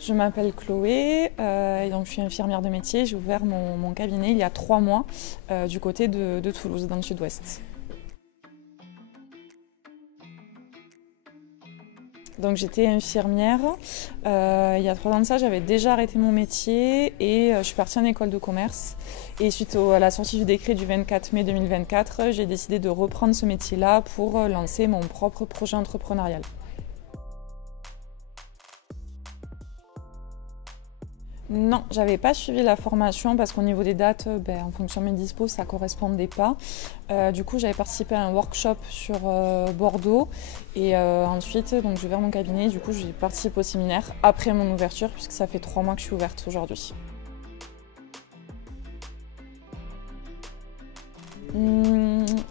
Je m'appelle Chloé, et donc je suis infirmière de métier. J'ai ouvert mon cabinet il y a 3 mois du côté de Toulouse, dans le sud-ouest. Donc j'étais infirmière. Il y a 3 ans de ça, j'avais déjà arrêté mon métier et je suis partie en école de commerce. Et suite à la sortie du décret du 24 mai 2024, j'ai décidé de reprendre ce métier-là pour lancer mon propre projet entrepreneurial. Non, j'avais pas suivi la formation parce qu'au niveau des dates, en fonction de mes dispos, ça correspondait pas. Du coup, j'avais participé à un workshop sur Bordeaux et ensuite, donc, j'ai ouvert mon cabinet. Du coup, j'ai participé au séminaire après mon ouverture puisque ça fait 3 mois que je suis ouverte aujourd'hui.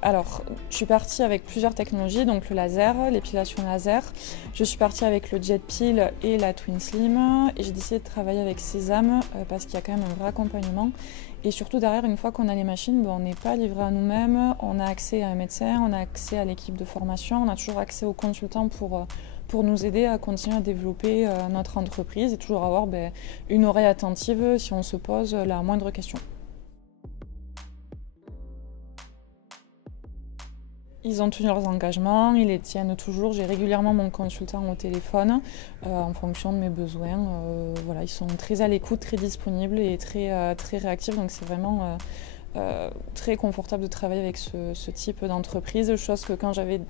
Alors, je suis partie avec plusieurs technologies, donc le laser, l'épilation laser. Je suis partie avec le Jet Peel et la Twin Slim. Et j'ai décidé de travailler avec Sésame parce qu'il y a quand même un vrai accompagnement. Et surtout derrière, une fois qu'on a les machines, on n'est pas livré à nous-mêmes. On a accès à un médecin, on a accès à l'équipe de formation, on a toujours accès aux consultants pour nous aider à continuer à développer notre entreprise et toujours avoir une oreille attentive si on se pose la moindre question. Ils ont tenu leurs engagements, ils les tiennent toujours. J'ai régulièrement mon consultant au téléphone en fonction de mes besoins. Voilà, ils sont très à l'écoute, très disponibles et très réactifs. Donc c'est vraiment très confortable de travailler avec ce type d'entreprise. Chose que quand j'avais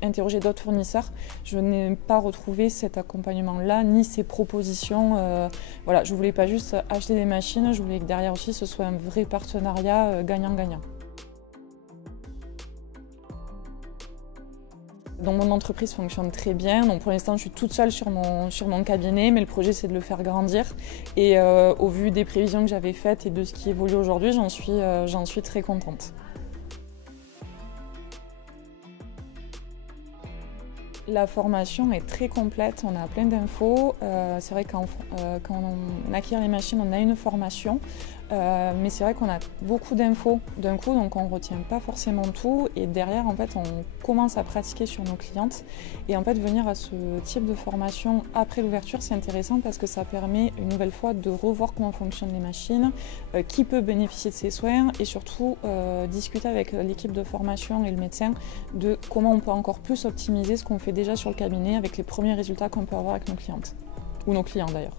interrogé d'autres fournisseurs, je n'ai pas retrouvé cet accompagnement-là, ni ces propositions. Voilà, je ne voulais pas juste acheter des machines, je voulais que derrière aussi ce soit un vrai partenariat gagnant-gagnant. Donc mon entreprise fonctionne très bien. Donc pour l'instant, je suis toute seule sur mon cabinet, mais le projet c'est de le faire grandir. Et au vu des prévisions que j'avais faites et de ce qui évolue aujourd'hui, j'en suis très contente. La formation est très complète, on a plein d'infos. C'est vrai que quand on acquiert les machines, on a une formation. Mais c'est vrai qu'on a beaucoup d'infos d'un coup, donc on ne retient pas forcément tout. Et derrière, en fait, on commence à pratiquer sur nos clientes. Et en fait, venir à ce type de formation après l'ouverture, c'est intéressant parce que ça permet une nouvelle fois de revoir comment fonctionnent les machines, qui peut bénéficier de ces soins et surtout discuter avec l'équipe de formation et le médecin de comment on peut encore plus optimiser ce qu'on fait déjà sur le cabinet avec les premiers résultats qu'on peut avoir avec nos clientes, ou nos clients d'ailleurs.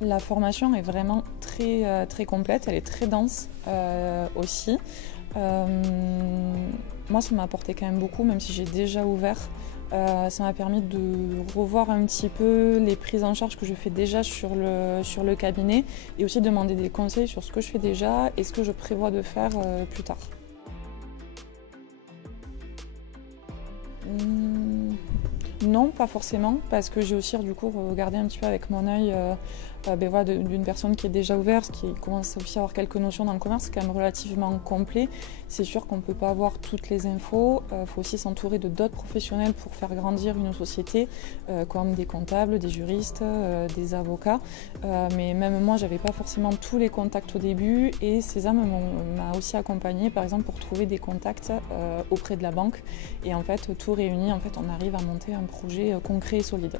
La formation est vraiment très complète, elle est très dense aussi. Moi, ça m'a apporté quand même beaucoup, même si j'ai déjà ouvert. Ça m'a permis de revoir un petit peu les prises en charge que je fais déjà sur le cabinet et aussi de demander des conseils sur ce que je fais déjà et ce que je prévois de faire plus tard. Non, pas forcément, parce que j'ai aussi du coup regardé un petit peu avec mon œil voilà, d'une personne qui est déjà ouverte, qui commence aussi à avoir quelques notions dans le commerce, c'est quand même relativement complet. C'est sûr qu'on ne peut pas avoir toutes les infos, il faut aussi s'entourer de d'autres professionnels pour faire grandir une société, comme des comptables, des juristes, des avocats. Mais même moi, j'avais pas forcément tous les contacts au début et Sésame m'a aussi accompagnée, par exemple, pour trouver des contacts auprès de la banque. Et en fait, tout réuni, en fait, on arrive à monter un projet concret et solide.